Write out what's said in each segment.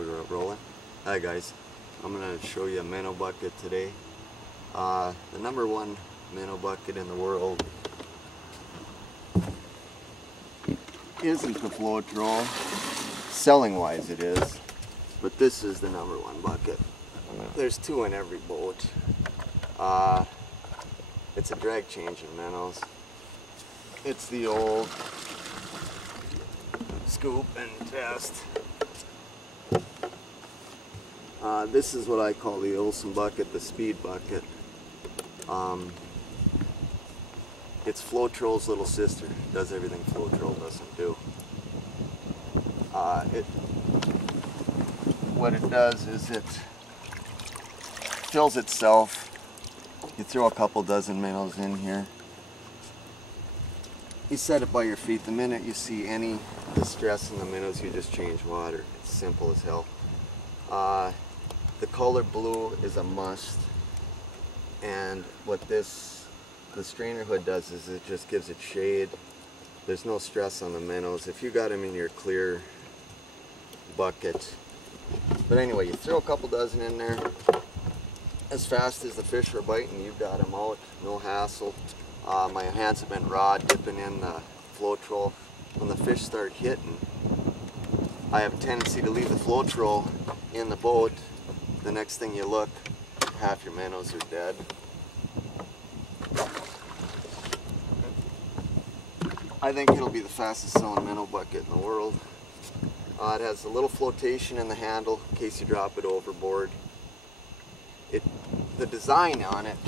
We're rolling. Hi guys, I'm going to show you a minnow bucket today. The #1 minnow bucket in the world isn't the float roll. Selling wise it is, but this is the #1 bucket. There's 2 in every boat. It's a drag changing minnows. It's the old scoop and test. This is what I call the Olson bucket, the speed bucket. It's Floatrol's little sister. It does everything Floatrol doesn't do. What it does is it fills itself. You throw a couple dozen minnows in here. You set it by your feet. The minute you see any distress in the minnows, you just change water. It's simple as hell. The color blue is a must, and what the strainer hood does is it just gives it shade. There's no stress on the minnows if you got them in your clear bucket. But anyway, you throw a couple dozen in there. As fast as the fish are biting, you've got them out, no hassle. My hands have been raw dipping in the Floatrol. When the fish start hitting, I have a tendency to leave the Floatrol in the boat. The next thing you look, half your minnows are dead. I think it'll be the fastest selling minnow bucket in the world. It has a little flotation in the handle in case you drop it overboard. The design on it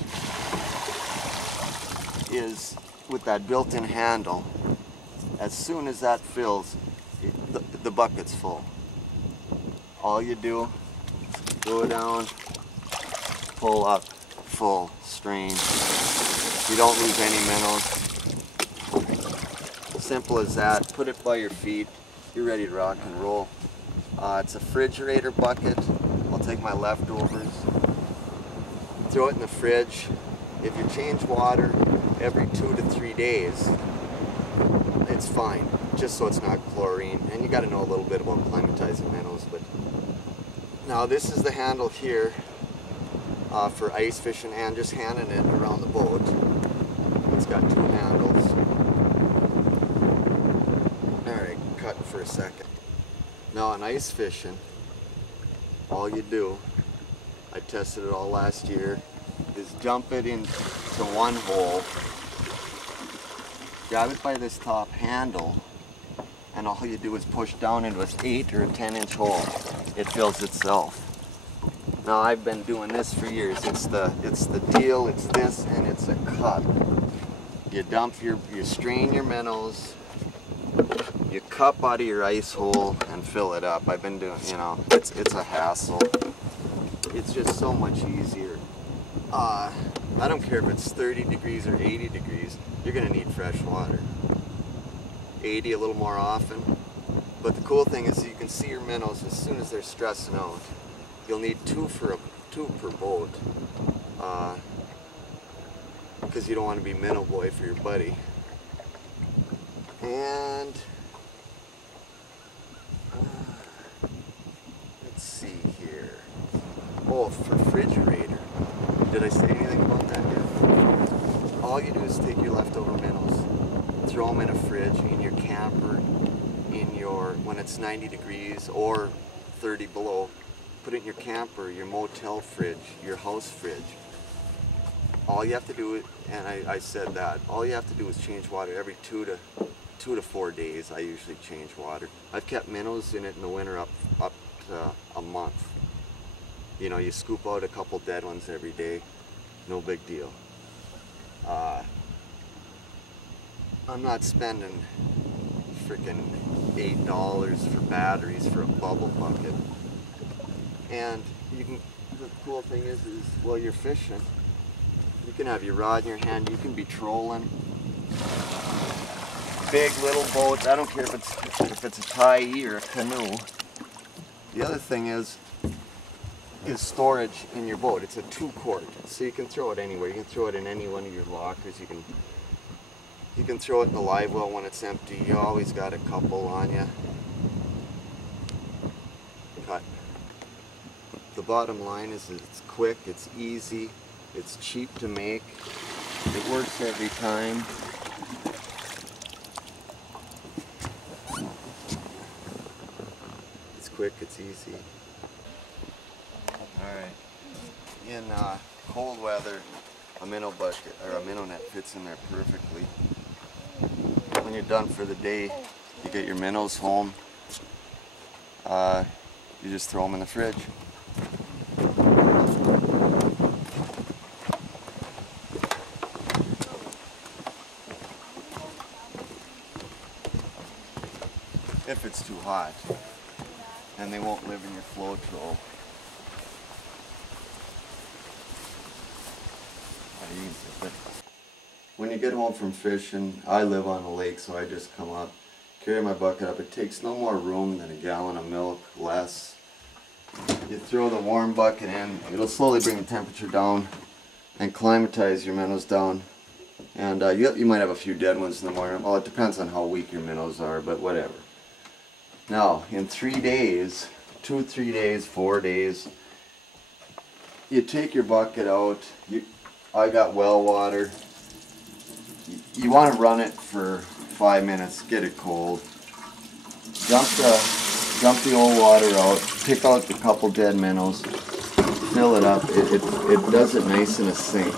is with that built-in handle. As soon as that fills, the bucket's full. All you do, go down, pull up, full, strain. You don't lose any minnows. Simple as that. Put it by your feet. You're ready to rock and roll. It's a refrigerator bucket. I'll take my leftovers, throw it in the fridge. If you change water every 2 to 3 days, it's fine, just so it's not chlorine. And you got to know a little bit about climatizing minnows. But now this is the handle here for ice fishing and just handing it around the boat. It's got 2 handles. Alright, cut for a second. Now on ice fishing, all you do, I tested it all last year, is dump it into one hole, grab it by this top handle, and all you do is push down into an 8 or a 10-inch hole. It fills itself. Now I've been doing this for years. It's the deal. It's this, and it's a cup. You you strain your minnows. You cup out of your ice hole and fill it up. I've been doing, it's a hassle. It's just so much easier. I don't care if it's 30 degrees or 80 degrees, you're going to need fresh water. 80 a little more often. But the cool thing is you can see your minnows as soon as they're stressing out. You'll need 2 per boat, because you don't want to be minnow boy for your buddy. And let's see here. Oh, refrigerator. Did I say anything about that yet? All you do is take your leftover minnows, throw them in a fridge, in your camper, when it's 90 degrees or 30 below, put it in your camper, your motel fridge, your house fridge. All you have to do, and I said that, all you have to do is change water every 2 to 4 days. I usually change water. I've kept minnows in it in the winter up to a month. You scoop out a couple dead ones every day, no big deal. I'm not spending freaking $8 for batteries for a bubble bucket. And the cool thing is while you're fishing, you can have your rod in your hand, you can be trolling. Big, little boats, I don't care if it's a tie or a canoe. The other thing is storage in your boat. It's a 2-quart, so you can throw it anywhere. You can throw it in any one of your lockers. You can throw it in the live well when it's empty. You always got a couple on you. Cut. The bottom line is it's quick, it's easy, it's cheap to make, it works every time. It's quick, it's easy. Alright. In cold weather, a minnow bucket or a minnow net fits in there perfectly. When you're done for the day, you get your minnows home. You just throw them in the fridge. If it's too hot, and they won't live in your Floetrol. When you get home from fishing, I live on the lake, so I just come up, carry my bucket up. It takes no more room than a gallon of milk, less. You throw the warm bucket in, it'll slowly bring the temperature down and climatize your minnows down. And you might have a few dead ones in the morning. Well, it depends on how weak your minnows are, but whatever. Now, in 3 days, 2, 3 days, 4 days, you take your bucket out. I got well water. You want to run it for 5 minutes, get it cold. Dump the old water out, pick out a couple dead minnows, fill it up. It does it nice in a sink.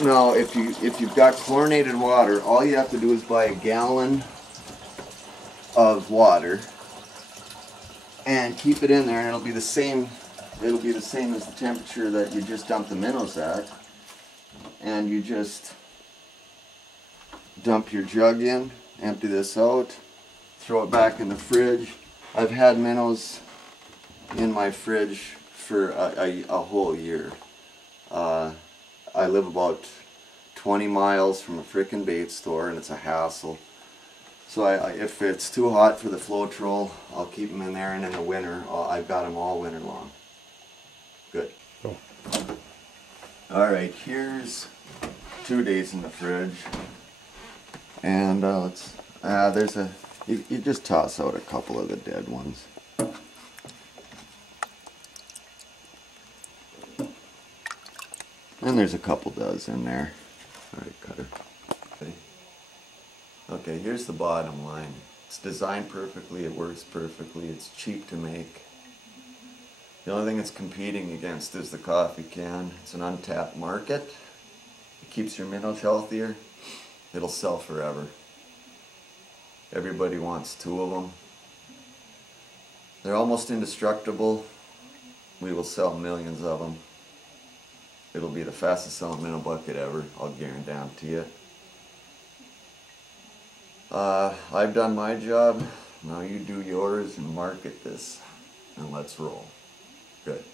Now, if you've got chlorinated water, all you have to do is buy a gallon of water and keep it in there, and it'll be the same. It'll be the same as the temperature that you just dumped the minnows at. And you just dump your jug in, empty this out, throw it back in the fridge. I've had minnows in my fridge for a whole year. I live about 20 miles from a frickin' bait store, and it's a hassle. So if it's too hot for the Floetrol, I'll keep them in there, and in the winter, I've got them all winter long. Good. Cool. Alright, here's 2 days in the fridge. And you just toss out a couple of the dead ones. And there's a couple dozen there. Alright, cutter. Okay, here's the bottom line. It's designed perfectly, it works perfectly, it's cheap to make. The only thing it's competing against is the coffee can. It's an untapped market. It keeps your minnows healthier. It'll sell forever. Everybody wants 2 of them. They're almost indestructible. We will sell millions of them. It'll be the fastest selling minnow bucket ever, I'll guarantee it. I've done my job. Now you do yours and market this, and let's roll. Good.